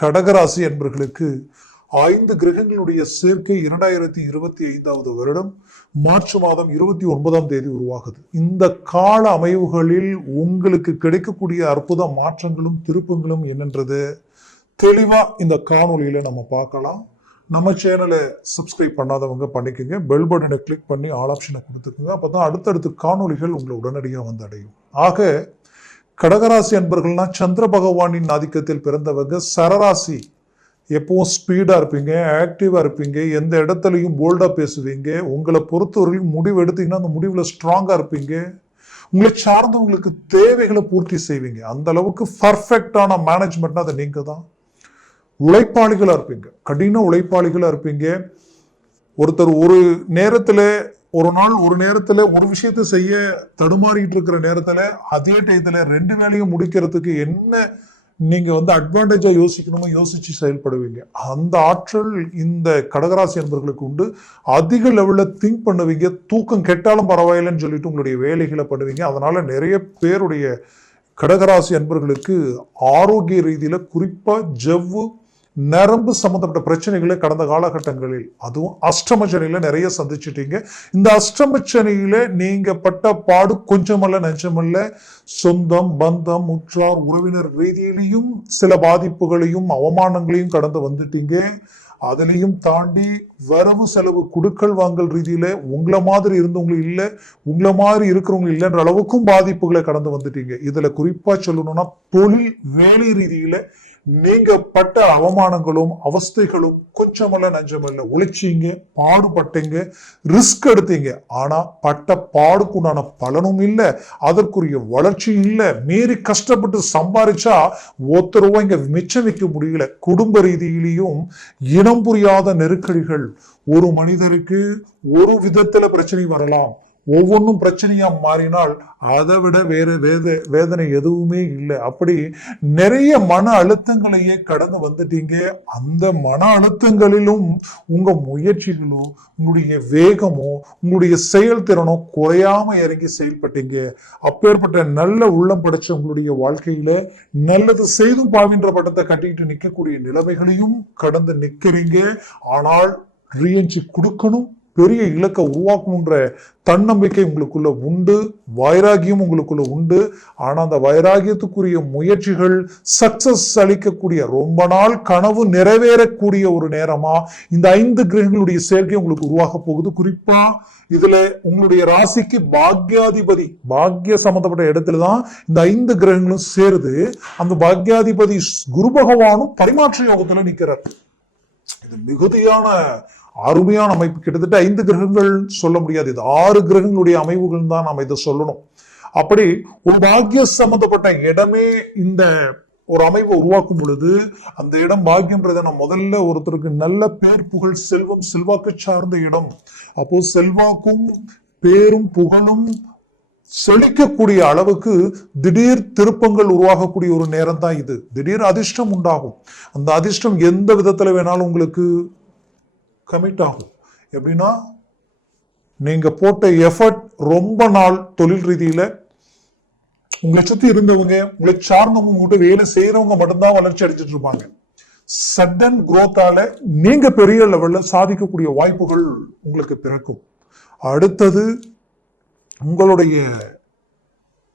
கடகராசி என்பர்களுக்கு ஐந்து கிரகங்களுடைய சேர்க்கை இரண்டாயிரத்தி இருபத்தி ஐந்தாவது வருடம் மார்ச் மாதம் இருபத்தி ஒன்பதாம் தேதி உருவாகுது. இந்த கால அமைவுகளில் உங்களுக்கு கிடைக்கக்கூடிய அற்புத மாற்றங்களும் திருப்பங்களும் என்னன்றது? தெளிவாக இந்த காணொலியில் நம்ம பார்க்கலாம். நம்ம சேனலை சப்ஸ்கிரைப் பண்ணாதவங்க பண்ணிக்கோங்க. பெல் பட்டனை கிளிக் பண்ணி ஆல் ஆப்ஷனை கொடுத்துக்கோங்க. அப்பதான் அடுத்தடுத்து காணொளிகள் உங்களை உடனடியாக வந்து அடையும். ஆக கடகராசி அன்பர்கள்னா சந்திர பகவானின் ஆதிக்கத்தில் பிறந்தவங்க சரராசி. எப்பவும் ஸ்பீடாக இருப்பீங்க ஆக்டிவாக இருப்பீங்க எந்த இடத்துலையும் போல்டாக பேசுவீங்க உங்களை பொறுத்தவரையும் முடிவு எடுத்தீங்கன்னா அந்த முடிவில் ஸ்ட்ராங்காக இருப்பீங்க. உங்களை சார்ந்தவங்களுக்கு தேவைகளை பூர்த்தி செய்வீங்க. அந்த அளவுக்கு பர்ஃபெக்டான மேனேஜ்மெண்ட்னா அது நீங்கள் தான் உழைப்பாளிகளாக இருப்பீங்க. கடின உழைப்பாளிகளாக இருப்பீங்க. ஒருத்தர் ஒரு நேரத்தில் ஒரு நாள் ஒரு நேரத்துல ஒரு விஷயத்தை செய்ய தடுமாறிட்டு இருக்கிற நேரத்துல அதே டயத்துல ரெண்டு வேலையும் முடிக்கிறதுக்கு என்ன நீங்க வந்து அட்வான்டேஜா யோசிக்கணுமோ யோசிச்சு செயல்படுவீங்க. அந்த ஆற்றல் இந்த கடகராசி நண்பர்களுக்கு உண்டு. அதிக லெவல்ல திங்க் பண்ணுவீங்க. தூக்கம் கெட்டாலும் பரவாயில்லைன்னு சொல்லிட்டு உங்களுடைய வேலைகளை பண்ணுவீங்க. அதனால நிறைய பேருடைய கடகராசி அன்பர்களுக்கு ஆரோக்கிய ரீதியில குறிப்பா ஜவ்வு நரம்பு சம்பந்தப்பட்ட பிரச்சனைகளை கடந்த காலகட்டங்களில் அதுவும் அஷ்டமச்சனையில நிறைய சந்திச்சிட்டீங்க. இந்த அஷ்டமச்சனையில நீங்க பட்ட பாடு கொஞ்சமல்ல நெஞ்சமல்ல. சொந்தம் பந்தம் உற்றார் உறவினர் ரீதியிலையும் சில பாதிப்புகளையும் அவமானங்களையும் கடந்து வந்துட்டீங்க. அதுலயும் தாண்டி வரவு செலவு குடுக்கல் வாங்கல் ரீதியில உங்களை மாதிரி இருந்தவங்க இல்லை உங்களை மாதிரி இருக்கிறவங்க இல்லைன்ற அளவுக்கும் பாதிப்புகளை கடந்து வந்துட்டீங்க. இதுல குறிப்பா சொல்லணும்னா தொழில் வேலை ரீதியில நீங்க பட்ட அவமானங்களும் அவஸ்தைகளும் கொஞ்சமல்ல நஞ்சமல்ல. ஒழிச்சீங்க பாடுபட்டீங்க ரிஸ்க் எடுத்தீங்க. ஆனா பட்ட பாடுக்குண்டான பலனும் இல்லை அதற்குரிய வளர்ச்சியும் இல்லை. மீறி கஷ்டப்பட்டு சம்பாரிச்சா ஒத்த ரூபாய் இங்க மிச்சம் வைக்க முடியல. குடும்ப ரீதியிலையும் இனம் புரியாத நெருக்கடிகள். ஒரு மனிதருக்கு ஒரு விதத்துல பிரச்சனை வரலாம். ஒவ்வொன்றும் பிரச்சனையா மாறினால் அதை விட வேற வேத வேதனை எதுவுமே இல்லை. அப்படி நிறைய மன அழுத்தங்களையே கடந்து வந்துட்டீங்க. அந்த மன அழுத்தங்களிலும் உங்க முயற்சிகளோ உங்களுடைய வேகமோ உங்களுடைய செயல்திறனோ குறையாம இறங்கி செயல்பட்டீங்க. அப்பேற்பட்ட நல்ல உள்ளம் படைச்ச உங்களுடைய வாழ்க்கையில நல்லது செய்தும் பாவின்ற பட்டத்தை கட்டிக்கிட்டு நிற்கக்கூடிய நிலைமைகளையும் கடந்து நிற்கிறீங்க ஆனால் ரீஎன்ட்ரி கொடுக்கணும். பெரிய இலக்கை உருவாக்கணுன்ற தன்னம்பிக்கை உங்களுக்குள்ள உண்டு வைராகியம் உங்களுக்குள்ள உண்டு. ஆனா அந்த வைராகியத்துக்குரிய முயற்சிகள் சக்சஸ் அளிக்கக்கூடிய ரொம்ப நாள் கனவு நிறைவேறக்கூடிய ஒரு நேரமா இந்த ஐந்து கிரகங்களுடைய சேர்க்கை உங்களுக்கு உருவாக போகுது. குறிப்பா இதுல உங்களுடைய ராசிக்கு பாக்யாதிபதி பாக்ய சம்பந்தப்பட்ட இடத்துல தான் இந்த ஐந்து கிரகங்களும் சேருது. அந்த பாக்யாதிபதி குரு பகவானும் பரிமாற்ற யோகத்துல நிற்கிறார் இது மிகுதியான அருமையான அமைப்பு கிட்டத்தட்ட ஐந்து கிரகங்கள் சொல்ல முடியாது. இது ஆறு கிரகங்களுடைய அமைவுகள் தான் நாம் இதை சொல்லணும். அப்படி ஒரு பாக்கிய சம்பந்தப்பட்ட இடமே இந்த ஒரு அமைவை உருவாக்கும் பொழுது அந்த இடம் பாக்கியம்ன்றதை நான் முதல்ல ஒருத்தருக்கு நல்ல பேர் புகழ் செல்வம் செல்வாக்கு சார்ந்த இடம். அப்போ செல்வாக்கும் பேரும் புகழும் செழிக்கக்கூடிய அளவுக்கு திடீர் திருப்பங்கள் உருவாகக்கூடிய ஒரு நேரம் தான் இது. திடீர் அதிர்ஷ்டம் உண்டாகும். அந்த அதிர்ஷ்டம் எந்த விதத்துல வேணாலும் உங்களுக்கு கமிட் ஆகும். எப்படின்னா நீங்கள் போட்ட எஃபர்ட் ரொம்ப நாள் தொழில் ரீதியில் உங்களை சுற்றி இருந்தவங்க உங்களை சார்ந்தவங்க உங்ககிட்ட வேலை செய்கிறவங்க மட்டும்தான் வளர்ச்சி அடைஞ்சிட்டு இருப்பாங்க. சடன் குரோத்தால நீங்க பெரிய லெவல்ல சாதிக்கக்கூடிய வாய்ப்புகள் உங்களுக்கு பிறக்கும். அடுத்தது உங்களுடைய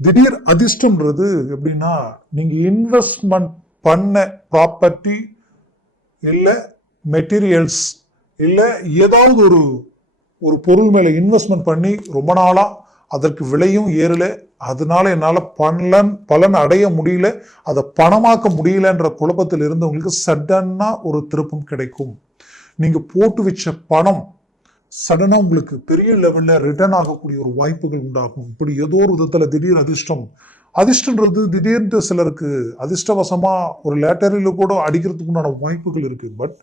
திடீர் அதிர்ஷ்டம்ன்றது எப்படின்னா நீங்க இன்வெஸ்ட்மெண்ட் பண்ண ப்ராப்பர்ட்டி இல்லை மெட்டீரியல்ஸ் இல்லை ஏதாவது ஒரு ஒரு பொருள் மேலே இன்வெஸ்ட்மெண்ட் பண்ணி ரொம்ப நாளாக அதற்கு விலையும் ஏறலை. அதனால என்னால் பலன் பலன் அடைய முடியல. அதை பணமாக்க முடியலன்ற குழப்பத்தில் இருந்தவங்களுக்கு சடனாக ஒரு திருப்பம் கிடைக்கும். நீங்கள் போட்டு வச்ச பணம் சடனாக உங்களுக்கு பெரிய லெவலில் ரிட்டர்ன் ஆகக்கூடிய ஒரு வாய்ப்புகள் உண்டாகும். இப்படி ஏதோ ஒரு விதத்தில் திடீர் அதிர்ஷ்டம். அதிர்ஷ்டன்றது திடீர்னு சிலருக்கு அதிர்ஷ்டவசமாக ஒரு லேட்டரியில் கூட அடிக்கிறதுக்கு உண்டான வாய்ப்புகள் இருக்குது பட்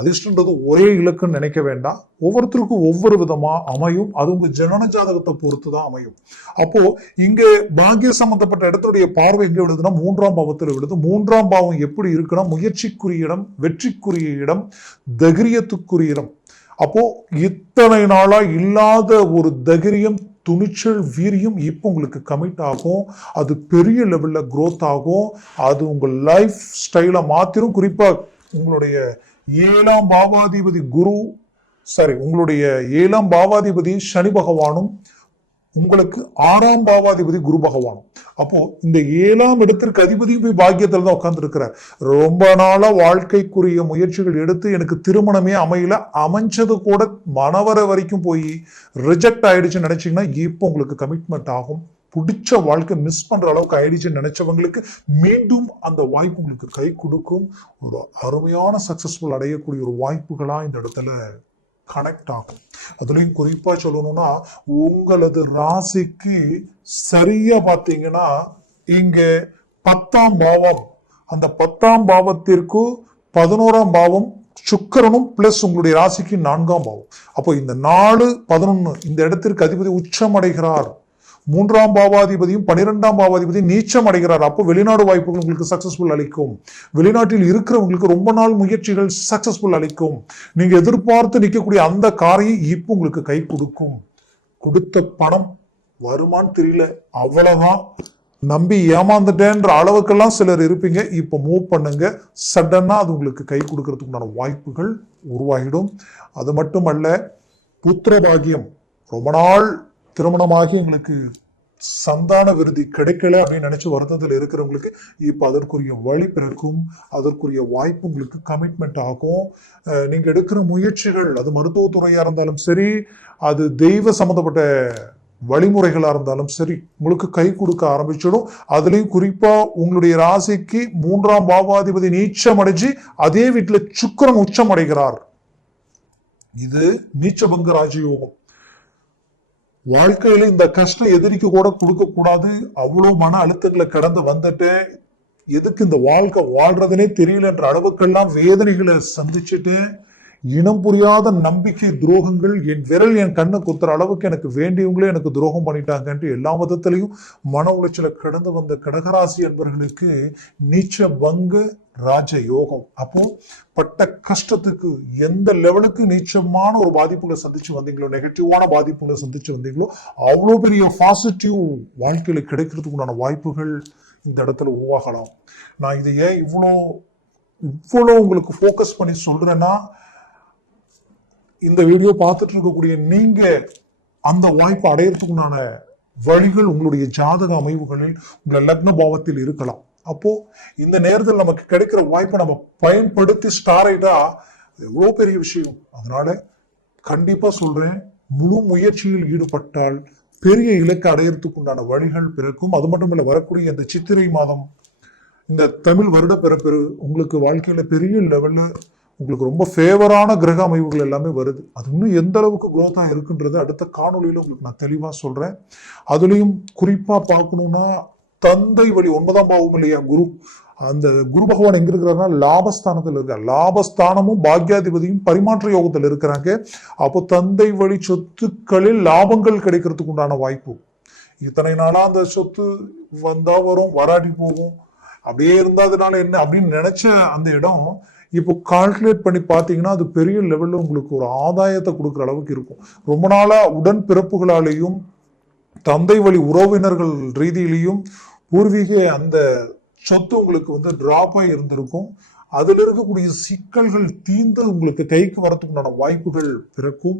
அதிர்ஷ்டன்றது ஒரே இலக்குன்னு நினைக்க வேண்டாம். ஒவ்வொருத்தருக்கும் ஒவ்வொரு விதமா அமையும். அது உங்க ஜனன ஜாதகத்தை பொறுத்து தான் அமையும். அப்போ இங்க பாக்கிய சம்பந்தப்பட்ட இடத்துடைய பார்வை எங்க விழுதுன்னா மூன்றாம் பாவத்தில் விழுது. மூன்றாம் பாவம் எப்படி இருக்குன்னா முயற்சிக்குரிய இடம் வெற்றிக்குரிய இடம் தைரியத்துக்குரிய இடம். அப்போ இத்தனை நாளா இல்லாத ஒரு தைரியம் துணிச்சல் வீரியம் இப்போ உங்களுக்கு கமிட் ஆகும். அது பெரிய லெவலில் க்ரோத் ஆகும். அது உங்கள் லைஃப் ஸ்டைலை மாத்திரும். குறிப்பாக உங்களுடைய ஏழாம் பாவாதிபதி குரு சாரி உங்களுடைய ஏழாம் பாவாதிபதி சனி பகவானும் உங்களுக்கு ஆறாம் பாவாதிபதி குரு பகவானும். அப்போ இந்த ஏழாம் இடத்திற்கு அதிபதியும் போய் பாக்கியத்தில் தான் உட்காந்துருக்கிறார் ரொம்ப நாளா வாழ்க்கைக்குரிய முயற்சிகள் எடுத்து எனக்கு திருமணமே அமையல. அமைஞ்சது கூட மனவர வரைக்கும் போய் ரிஜெக்ட் ஆயிடுச்சுன்னு நினைச்சிங்கன்னா இப்போ உங்களுக்கு கமிட்மெண்ட் ஆகும். பிடிச்ச வாழ்க்கை மிஸ் பண்ற அளவுக்கு ஆயிடுச்சுன்னு நினைச்சவங்களுக்கு மீண்டும் அந்த வாய்ப்பு உங்களுக்கு கை கொடுக்கும். ஒரு அருமையான சக்சஸ்ஃபுல் அடையக்கூடிய ஒரு வாய்ப்புகளா இந்த இடத்துல கனெக்ட் ஆகும். அதுலயும் குறிப்பா சொல்லணும்னா உங்களது ராசிக்கு சரியா பாத்தீங்கன்னா இங்க பத்தாம் பாவம். அந்த பத்தாம் பாவத்திற்கு பதினோராம் பாவம் சுக்கரனும் பிளஸ் உங்களுடைய ராசிக்கு நான்காம் பாவம். அப்போ இந்த நாலு பதினொன்று இந்த இடத்திற்கு அதிபதி உச்சம் அடைகிறார். மூன்றாம் பாவாதிபதியும் பன்னிரெண்டாம் பாவாதிபதியும் நீச்சம் அடைகிறார். அப்போ வெளிநாடு வாய்ப்புகள் உங்களுக்கு சக்சஸ்ஃபுல் அளிக்கும். வெளிநாட்டில் இருக்கிறவங்களுக்கு ரொம்ப நாள் முயற்சிகள் சக்சஸ்ஃபுல் அளிக்கும். நீங்க எதிர்பார்த்து நிற்கக்கூடிய அந்த காரியம் இப்போ உங்களுக்கு கை கொடுக்கும். கொடுத்த பணம் வருமான்னு தெரியல. அவ்வளவுதான். நம்பி ஏமாந்துட்டேன்ற அளவுக்கெல்லாம் சிலர் இருப்பீங்க. இப்போ மூவ் பண்ணுங்க. சடனாக அது உங்களுக்கு கை கொடுக்கறதுக்குண்டான வாய்ப்புகள் உருவாகிடும். அது மட்டுமல்ல புத்திர பாகியம் ரொம்ப நாள் திருமணமாகி எங்களுக்கு சந்தான விருதி கிடைக்கல அப்படின்னு நினைச்சு வருத்தத்தில் இருக்கிறவங்களுக்கு இப்போ அதற்குரிய வழி பிறக்கும் அதற்குரிய வாய்ப்பு உங்களுக்கு கமிட்மெண்ட் ஆகும். நீங்கள் எடுக்கிற முயற்சிகள் அது மருத்துவத்துறையாக இருந்தாலும் சரி அது தெய்வ சம்மந்தப்பட்ட வழிமுறைகளாக இருந்தாலும் சரி உங்களுக்கு கை கொடுக்க ஆரம்பிச்சிடும். அதுலேயும் குறிப்பாக உங்களுடைய ராசிக்கு மூன்றாம் பாவாதிபதி நீச்சம் அடைஞ்சு அதே வீட்டில் சுக்கரன் உச்சம் அடைகிறார். இது நீச்சபங்க ராஜயோகம். வாழ்க்கையில இந்த கஷ்டம் எதிரிக்கு கூட கொடுக்க கூடாது. அவ்வளவு மன அழுத்தங்களை கடந்து வந்துட்டு எதுக்கு இந்த வாழ்க்கை வாழ்றதுனே தெரியலன்ற அளவுக்கெல்லாம் வேதனைகளை சந்திச்சுட்டு இனம் புரியாத நம்பிக்கை துரோகங்கள் என் விரல் என் கண்ணை குத்துற அளவுக்கு எனக்கு வேண்டியவங்களே எனக்கு துரோகம் பண்ணிட்டாங்கன்ட்டு எல்லா விதத்திலையும் மன உளைச்சலை கடந்து வந்த கடகராசி என்பர்களுக்கு நீச்ச பங்க ராஜ யோகம் அப்போ பட்ட கஷ்டத்துக்கு எந்த லெவலுக்கு நீச்சமான ஒரு பாதிப்புகளை சந்திச்சு வந்தீங்களோ நெகட்டிவான பாதிப்புகளை சந்திச்சு வந்தீங்களோ அவ்வளோ பெரிய பாசிட்டிவ் வாழ்க்கையில கிடைக்கிறதுக்கு உண்டான வாய்ப்புகள் இந்த இடத்துல உருவாகலாம். நான் இதை ஏன் இவ்வளோ இவ்வளோ உங்களுக்கு ஃபோக்கஸ் பண்ணி சொல்றேன்னா இந்த வீடியோ பார்த்துட்டு இருக்கக்கூடிய நீங்க அந்த வாய்ப்பை அடையிறதுக்குண்டான வழிகள் உங்களுடைய ஜாதக அமைவுகளில் உங்கள் லக்ன பாவத்தில் இருக்கலாம். அப்போ இந்த நேரத்தில் நமக்கு கிடைக்கிற வாய்ப்பை நம்ம பயன்படுத்தி ஸ்டார் எவ்வளோ பெரிய விஷயம். அதனால கண்டிப்பா சொல்றேன் முழு முயற்சியில் ஈடுபட்டால் பெரிய இலக்கை அடையறதுக்கு உண்டான வழிகள் பிறக்கும். அது மட்டும் இல்லை வரக்கூடிய இந்த சித்திரை மாதம் இந்த தமிழ் வருட பிறப்பெரு உங்களுக்கு வாழ்க்கையில பெரிய லெவல்ல உங்களுக்கு ரொம்ப ஃபேவரான கிரக அமைவுகள் எல்லாமே வருது. அது இன்னும் எந்த அளவுக்கு குரோத்தாக இருக்குன்றது அடுத்த காணொலியில் உங்களுக்கு நான் தெளிவாக சொல்கிறேன் அதுலேயும் குறிப்பாக பார்க்கணுன்னா தந்தை வழி ஒன்பதாம் பாவம் இல்லையா குரு? அந்த குரு பகவான் எங்க இருக்கிறாருன்னா லாபஸ்தானத்தில் இருக்கார். லாபஸ்தானமும் பாக்யாதிபதியும் பரிமாற்ற யோகத்தில் இருக்கிறாங்க. அப்போ தந்தை வழி சொத்துக்களில் லாபங்கள் கிடைக்கிறதுக்கு உண்டான வாய்ப்பு. இத்தனை நாளா அந்த சொத்து வந்தா வரும் வராடி போகும். அப்படியே இருந்ததுனால என்ன அப்படின்னு நினைச்ச அந்த இடம் இப்போ கால்குலேட் பண்ணி பார்த்தீங்கன்னா அது பெரிய லெவலில் உங்களுக்கு ஒரு ஆதாயத்தை கொடுக்குற அளவுக்கு இருக்கும். ரொம்ப நாளாக உடன் பிறப்புகளாலேயும் தந்தை வழி உறவினர்கள் ரீதியிலையும் பூர்வீக அந்த சொத்து உங்களுக்கு வந்து ட்ராப்பாக இருந்திருக்கும். அதில் இருக்கக்கூடிய சிக்கல்கள் தீர்ந்து உங்களுக்கு கைக்கு வரத்துக்குண்டான வாய்ப்புகள் பிறக்கும்.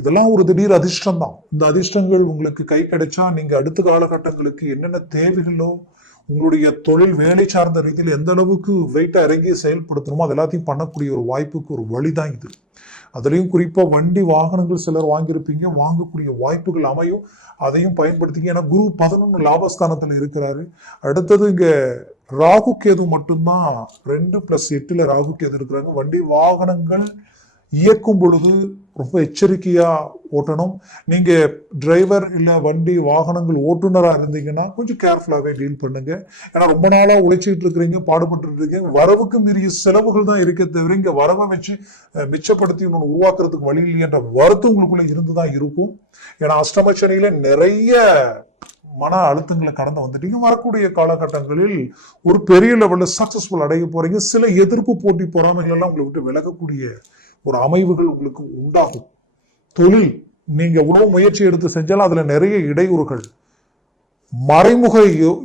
இதெல்லாம் ஒரு திடீர் அதிர்ஷ்டம் தான் இந்த அதிர்ஷ்டங்கள் உங்களுக்கு கை கிடைச்சா நீங்கள் அடுத்த காலகட்டங்களுக்கு என்னென்ன தேவைகளோ உங்களுடைய தொழில் வேலை சார்ந்த ரீதியில் எந்த அளவுக்கு வெயிட்டை இறங்கி செயல்படுத்தணுமோ அது எல்லாத்தையும் பண்ணக்கூடிய ஒரு வாய்ப்புக்கு ஒரு வழிதான் இது. அதுலேயும் குறிப்பாக வண்டி வாகனங்கள் சிலர் வாங்கியிருப்பீங்க வாங்கக்கூடிய வாய்ப்புகள் அமையும். அதையும் பயன்படுத்திங்க. ஏன்னா குரு பதினொன்று லாபஸ்தானத்தில் இருக்கிறாரு. அடுத்தது இங்கே ராகு கேது மட்டும்தான் ரெண்டு ப்ளஸ் எட்டில் ராகு கேது இருக்கிறாங்க. வண்டி வாகனங்கள் இயக்கும் பொழுது ரொம்ப எச்சரிக்கையாக ஓட்டணும். நீங்கள் டிரைவர் இல்லை வண்டி வாகனங்கள் ஓட்டுநராக இருந்தீங்கன்னா கொஞ்சம் கேர்ஃபுல்லாகவே டீல் பண்ணுங்கள் ஏன்னா ரொம்ப நாளாக உழைச்சிட்டு இருக்கிறீங்க பாடுபட்டு இருக்கீங்க. வரவுக்கு மீறிய செலவுகள் தான் இருக்க தவிர இங்கே வரவை வச்சு மிச்சப்படுத்தி ஒன்று உருவாக்குறதுக்கு வழி இல்லையன்ற வருத்தம் உங்களுக்குள்ளே இருந்து தான் இருக்கும். ஏன்னா அஷ்டமச்சனியில நிறைய மன அழுத்தங்களை கடந்து வந்துட்டீங்க வரக்கூடிய காலகட்டங்களில் ஒரு பெரிய லெவலில் சக்சஸ்ஃபுல் அடைய போறீங்க. சில எதிர்ப்பு போட்டி பொறாமைகள் எல்லாம் உங்களை விட்டு விலகக்கூடிய ஒரு அமைவுகள் உங்களுக்கு உண்டாகும். தொழில் நீங்க உணவு முயற்சி எடுத்து செஞ்சாலும் அதுல நிறைய இடையூறுகள். மறைமுக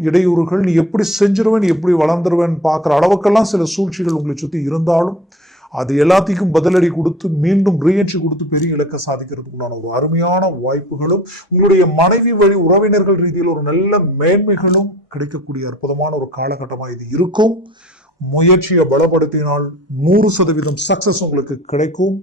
இடையூறுகள் நீ எப்படி செஞ்சிருவேன் எப்படி வளர்ந்துருவேன் பார்க்குற அளவுக்கெல்லாம் சில சூழ்ச்சிகள் உங்களை சுற்றி இருந்தாலும் அது எல்லாத்துக்கும் பதிலடி கொடுத்து மீண்டும் ரீஎன்ட்ரி கொடுத்து பெரிய இலக்கை சாதிக்கிறதுக்குண்டான ஒரு அருமையான வாய்ப்புகளும் உங்களுடைய மனைவி வழி உறவினர்கள் ரீதியில் ஒரு நல்ல மேன்மைகளும் கிடைக்கக்கூடிய அற்புதமான ஒரு காலகட்டமாக இது இருக்கும். முயற்சியை பலப்படுத்தினால் நூறு சதவீதம் சக்சஸ் உங்களுக்கு கிடைக்கும்.